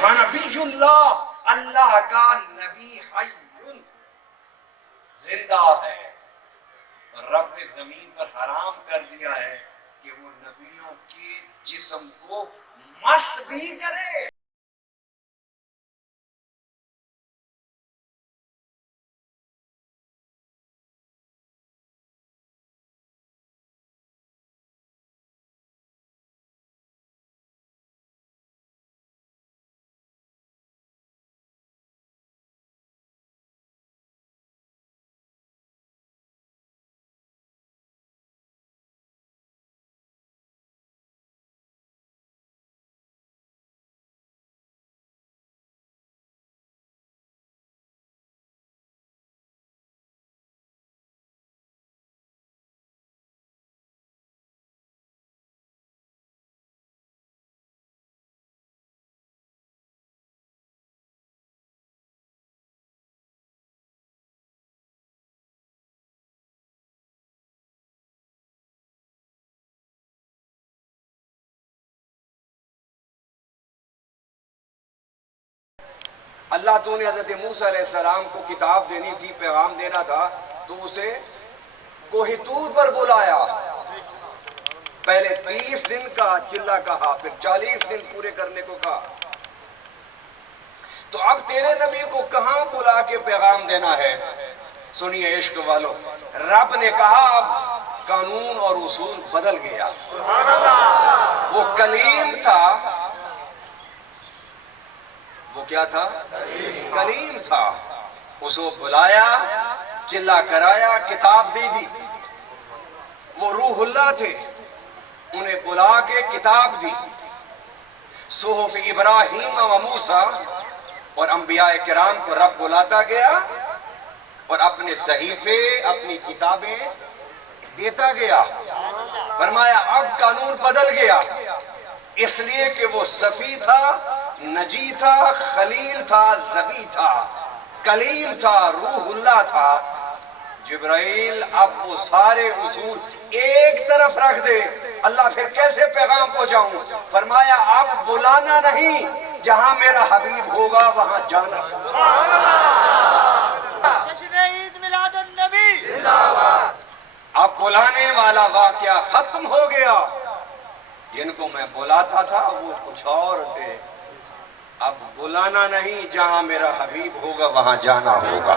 فنبی اللہ، اللہ کا نبی حی زندہ ہے، رب نے زمین پر حرام کر دیا ہے کہ وہ نبیوں کے جسم کو مس بھی کرے۔ اللہ تو نے حضرت موسیٰ علیہ السلام کو کتاب دینی تھی، پیغام دینا تھا، تو اسے کوہ طور پر بلایا۔ پہلے 30 دن کا چلہ کہا، پھر 40 دن پورے کرنے کو کہا۔ تو اب تیرے نبی کو کہاں بلا کے پیغام دینا ہے؟ سنیے عشق والو، رب نے کہا اب قانون اور اصول بدل گیا۔ وہ کلیم تھا، وہ کیا تھا؟ کلیم تھا، اس کو بلایا، چلہ کرایا، کتاب دی دی۔ وہ روح اللہ تھے، انہیں بلا کے کتاب دی۔ صحف ابراہیم و موسیٰ اور انبیاء کرام کو رب بلاتا گیا اور اپنے صحیفے، اپنی کتابیں دیتا گیا۔ فرمایا اب قانون بدل گیا، اس لیے کہ وہ صفی تھا، نجی تھا، خلیل تھا، ذبی تھا، کلیم تھا، روح اللہ تھا۔ جبرائیل اب وہ سارے اصول ایک طرف رکھ دے، اللہ پھر کیسے پیغام پہنچاؤں؟ فرمایا اب بلانا نہیں، جہاں میرا حبیب ہوگا وہاں جانا۔ جشن عید میلاد النبی، اب بلانے والا واقعہ ختم ہو گیا۔ جن کو میں بلاتا تھا وہ کچھ اور تھے، اب بلانا نہیں، جہاں میرا حبیب ہوگا وہاں جانا ہوگا۔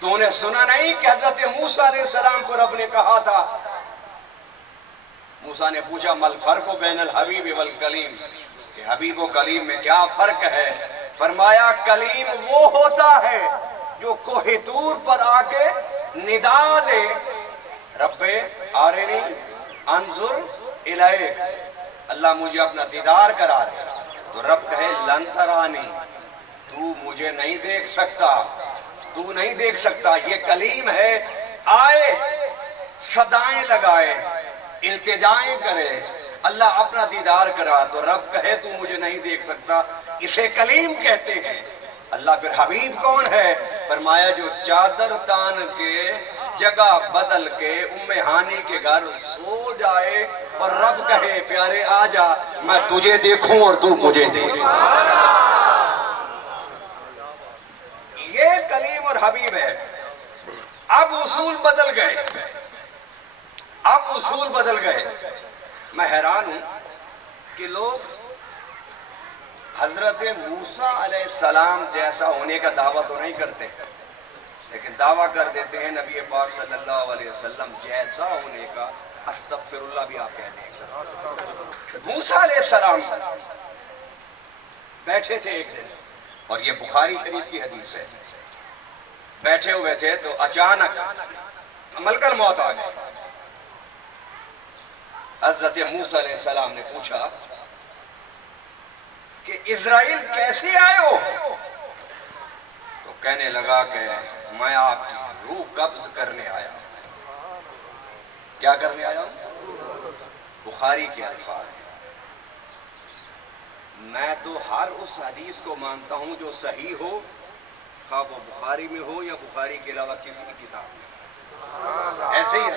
تو نے سنا نہیں کہ حضرت موسیٰ علیہ السلام کو رب نے کہا تھا، موسیٰ نے پوچھا مل فرق بین الحبیب والکلیم، کہ حبیب و کلیم میں کیا فرق ہے؟ فرمایا کلیم وہ ہوتا ہے جو کوہ طور پر آ کے ندا دے، رب آرینی انظر الیک، اللہ مجھے اپنا دیدار کرا دے، تو رب کہے لن ترانی، تو مجھے نہیں دیکھ سکتا، تو نہیں دیکھ سکتا۔ یہ کلیم ہے، آئے صدائیں لگائے، التجائیں کرے، اللہ اپنا دیدار کرا، تو رب کہے تو مجھے نہیں دیکھ سکتا، اسے کلیم کہتے ہیں۔ اللہ پھر حبیب کون ہے؟ فرمایا جو چادر تان کے جگہ بدل کے ام ہانی کے گھر سو جائے اور رب کہے پیارے آ جا، میں تجھے دیکھوں اور تو مجھے دیکھ۔ یہ کلیم اور حبیب ہے۔ اب اصول بدل گئے، اب اصول بدل گئے۔ میں حیران ہوں کہ لوگ حضرت موسیٰ علیہ السلام جیسا ہونے کا دعویٰ تو نہیں کرتے، لیکن دعویٰ کر دیتے ہیں نبی پاک صلی اللہ علیہ وسلم جیسا ہونے کا۔ استغفر اللہ بھی آپ کہہ دیں۔ موسیٰ علیہ السلام بیٹھے تھے ایک دن، اور یہ بخاری شریف کی حدیث ہے، بیٹھے ہوئے تھے تو اچانک ملک الموت آ گئے۔ حضرت موسیٰ علیہ السلام نے پوچھا کہ اسرائیل کیسے آئے ہو؟ تو کہنے لگا کہ میں آپ کی روح قبض کرنے آیا ہوں۔ کیا کرنے آیا ہوں؟ بخاری کے الفاظ ہیں۔ میں تو ہر اس حدیث کو مانتا ہوں جو صحیح ہو، خواہ وہ بخاری میں ہو یا بخاری کے علاوہ کسی بھی کتاب میں، ایسے ہی ہے۔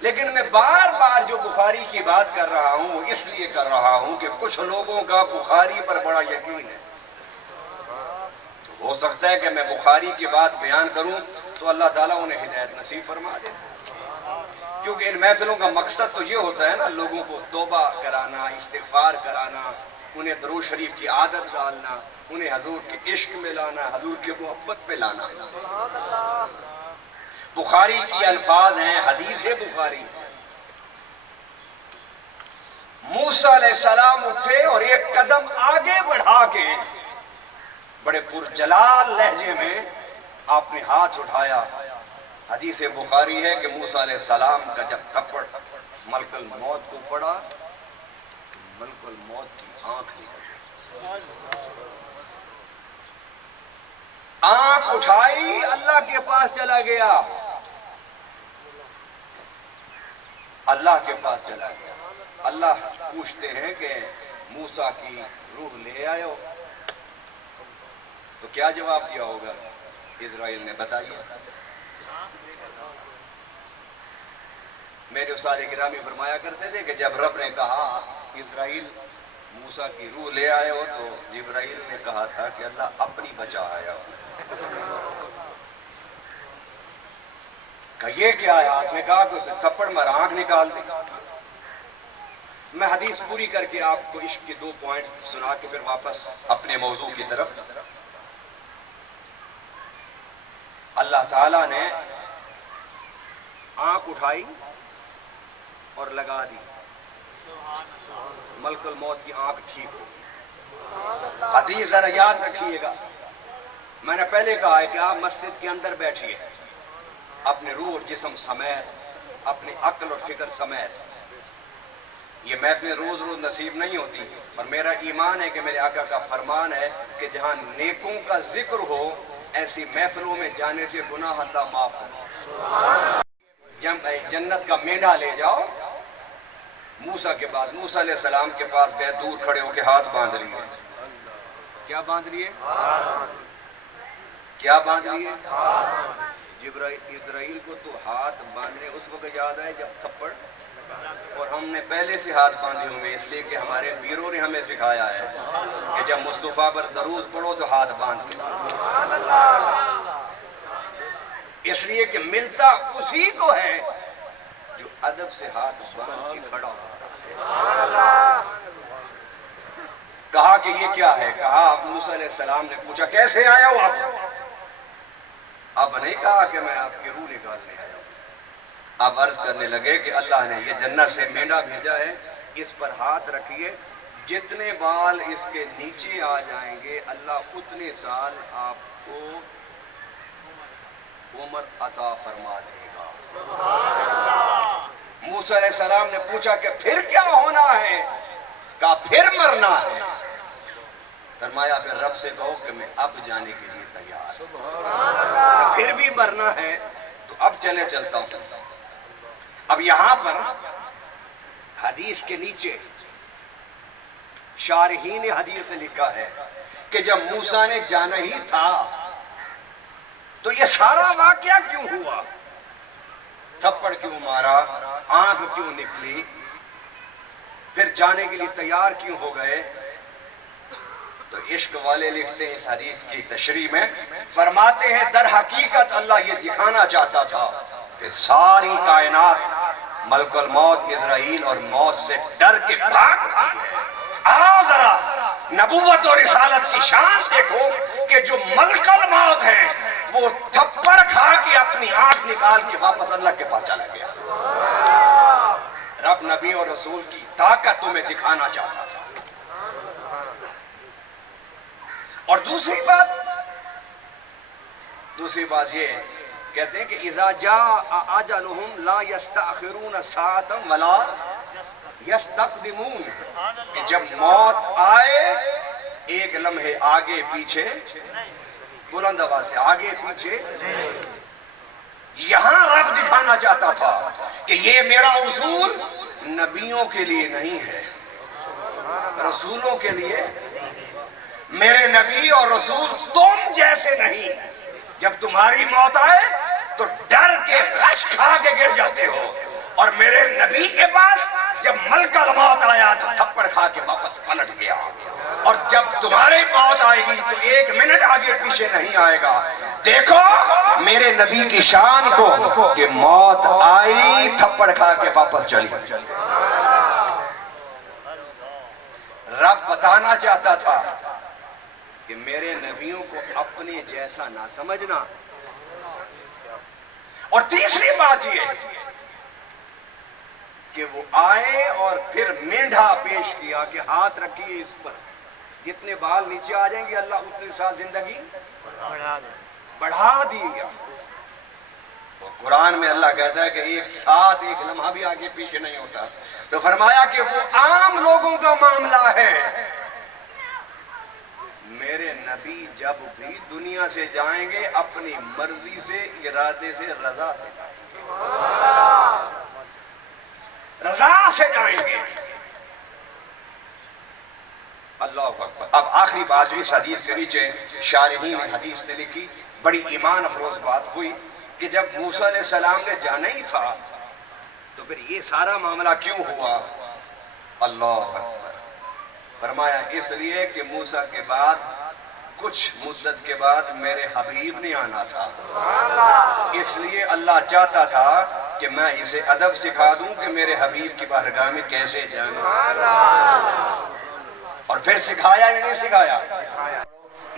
لیکن میں بار بار بار جو بخاری کی بات کر رہا ہوں اس لیے کر رہا ہوں کہ کچھ لوگوں کا بخاری پر بڑا یقین ہے، تو ہو سکتا ہے کہ میں بخاری کی بات بیان کروں تو اللہ تعالیٰ انہیں ہدایت نصیب فرما دے، کیونکہ ان محفلوں کا مقصد تو یہ ہوتا ہے نا، لوگوں کو توبہ کرانا، استغفار کرانا، انہیں درود شریف کی عادت ڈالنا، انہیں حضور کے عشق میں لانا، حضور کی محبت میں لانا۔ بخاری کی الفاظ ہیں، حدیث بخاری، موسیٰ علیہ السلام اٹھے اور ایک قدم آگے بڑھا کے بڑے پرجلال لہجے میں آپ نے ہاتھ اٹھایا۔ حدیث بخاری ہے کہ موسیٰ علیہ السلام کا جب تھپڑ ملک الموت کو پڑا، ملک الموت کی آنکھ نکل، آنکھ اٹھائی، اللہ کے پاس چلا گیا، اللہ کے پاس چلا گیا۔ اللہ پوچھتے ہیں کہ موسیٰ کی روح لے آئے ہو؟ تو کیا جواب دیا ہوگا؟ اسرائیل نے بتایا۔ میرے استاد گرامی فرمایا کرتے تھے کہ جب رب نے کہا اسرائیل موسیٰ کی روح لے آئے ہو، تو جبرائیل نے کہا تھا کہ اللہ اپنی بچا آیا ہو۔ کہ یہ کیا ہے؟ آپ نے کہا کہ اسے تھپڑ مار آنکھ نکال دی۔ میں حدیث پوری کر کے آپ کو عشق کے 2 پوائنٹ سنا کے پھر واپس اپنے موضوع کی طرف۔ اللہ تعالیٰ نے آنکھ اٹھائی اور لگا دی، ملک الموت کی آنکھ ٹھیک ہو۔ حدیث ذرا یاد رکھیے گا، میں نے پہلے کہا ہے کہ آپ مسجد کے اندر بیٹھیے، اپنے روح اور جسم سمیت، اپنی عقل اور فکر سمیت۔ یہ محفل روز روز نصیب نہیں ہوتی، اور میرا ایمان ہے کہ میرے آقا کا فرمان ہے کہ جہاں نیکوں کا ذکر ہو ایسی محفلوں میں جانے سے گناہ اللہ معاف کرے۔ جنت کا مینڈا لے جاؤ، موسیٰ کے بعد موسیٰ علیہ السلام کے پاس گئے، دور کھڑے ہو کے ہاتھ باندھ لیے۔ کیا باندھ لیے؟ کیا باندھ لیے؟ اسرائیل کو تو ہاتھ باندھنے اس وقت یاد آئے جب تھپڑ، اور ہم نے پہلے سے ہاتھ باندھے ہوئے، اس لیے کہ ہمارے پیروں نے ہمیں سکھایا ہے کہ جب مصطفیٰ پر درود پڑھو تو ہاتھ باندھ کے، اس لیے کہ ملتا اسی کو ہے جو ادب سے ہاتھ باندھ کے کھڑا ہو۔ کہا کہ یہ کیا ہے؟ کہا موسیٰ علیہ السلام نے پوچھا کیسے آیا ہو آپ؟ اب نہیں کہا کہ میں آپ کی روح نکالنے آیا ہوں، اب عرض کرنے لگے کہ اللہ نے یہ جنت سے مینڈا بھیجا ہے، اس پر ہاتھ رکھیے، جتنے بال اس کے نیچے آ جائیں گے اللہ اتنے سال آپ کو عمر عطا فرما دے گا۔ موسیٰ علیہ السلام نے پوچھا کہ پھر کیا ہونا ہے؟ کہا پھر مرنا ہے۔ فرمایا پھر رب سے کہو کہ میں اب جانے کے لیے تیار ہوں۔ پھر بھی مرنا ہے تو اب چلتا ہوں۔ اب یہاں پر حدیث کے نیچے شارحین حدیث نے لکھا ہے کہ جب موسیٰ نے جانا ہی تھا تو یہ سارا واقعہ کیوں ہوا؟ تھپڑ کیوں مارا؟ آنکھ کیوں نکلی؟ پھر جانے کے لیے تیار کیوں ہو گئے؟ تو عشق والے لکھتے ہیں اس حدیث کی تشریح میں، فرماتے ہیں در حقیقت اللہ یہ دکھانا چاہتا تھا کہ ساری کائنات ملک الموت اسرائیل اور موت سے ڈر کے بھاگتی ہے۔ آؤ ذرا نبوت اور رسالت کی شان دیکھو کہ جو ملک الموت ہے وہ تھپڑ کھا کے اپنی آنکھ نکال کے واپس اللہ کے پاس چلا گیا۔ رب نبی اور رسول کی طاقت تمہیں دکھانا چاہتا تھا۔ اور دوسری بات یہ کہتے ہیں کہ اذا جاء اجلهم لا يستأخرون ساعة ولا يستقدمون، کہ جب موت آئے ایک لمحے آگے پیچھے، بلند آواز سے آگے پیچھے، یہاں رب دکھانا چاہتا تھا کہ یہ میرا اصول نبیوں کے لیے نہیں ہے، رسولوں کے لیے۔ میرے نبی اور رسول تم جیسے نہیں، جب تمہاری موت آئے تو ڈر کے غش کھا کے گر جاتے ہو، اور میرے نبی کے پاس جب ملک الموت آیا تو تھپڑ کھا کے واپس پلٹ گیا، اور جب تمہارے موت آئے گی تو 1 منٹ آگے پیچھے نہیں آئے گا۔ دیکھو میرے نبی کی شان کو کہ موت آئی تھپڑ کھا کے واپس چلی۔ رب بتانا چاہتا تھا کہ میرے نبیوں کو اپنے جیسا نہ سمجھنا۔ اور تیسری بات یہ کہ وہ آئے اور پھر مینڈھا پیش کیا کہ ہاتھ رکھیے اس پر، جتنے بال نیچے آ جائیں گے اللہ اتنے سال زندگی بڑھا دی گا۔ قرآن میں اللہ کہتا ہے کہ ایک ساتھ ایک لمحہ بھی آگے پیچھے نہیں ہوتا، تو فرمایا کہ وہ عام لوگوں کا معاملہ ہے۔ میرے نبی جب بھی دنیا سے جائیں گے اپنی مرضی سے، ارادے سے، رضا سے جائیں گے، رضا سے جائیں گے۔ اللہ اکبر۔ اب آخری بات جو اس حدیث کے نیچے شارحین نے حدیث نے لکھی، بڑی ایمان افروز بات ہوئی کہ جب موسیٰ علیہ السلام نے جانا ہی تھا تو پھر یہ سارا معاملہ کیوں ہوا؟ اللہ اکبر۔ فرمایا اس لیے کہ موسیٰ کے بعد کچھ مدت کے بعد میرے حبیب نے آنا تھا، اس لیے اللہ چاہتا تھا کہ میں اسے ادب سکھا دوں کہ میرے حبیب کی بارگاہ میں کیسے جانا، اور پھر سکھایا یا نہیں سکھایا؟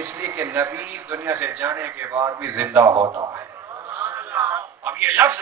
اس لیے کہ نبی دنیا سے جانے کے بعد بھی زندہ ہوتا ہے۔ اب یہ لفظ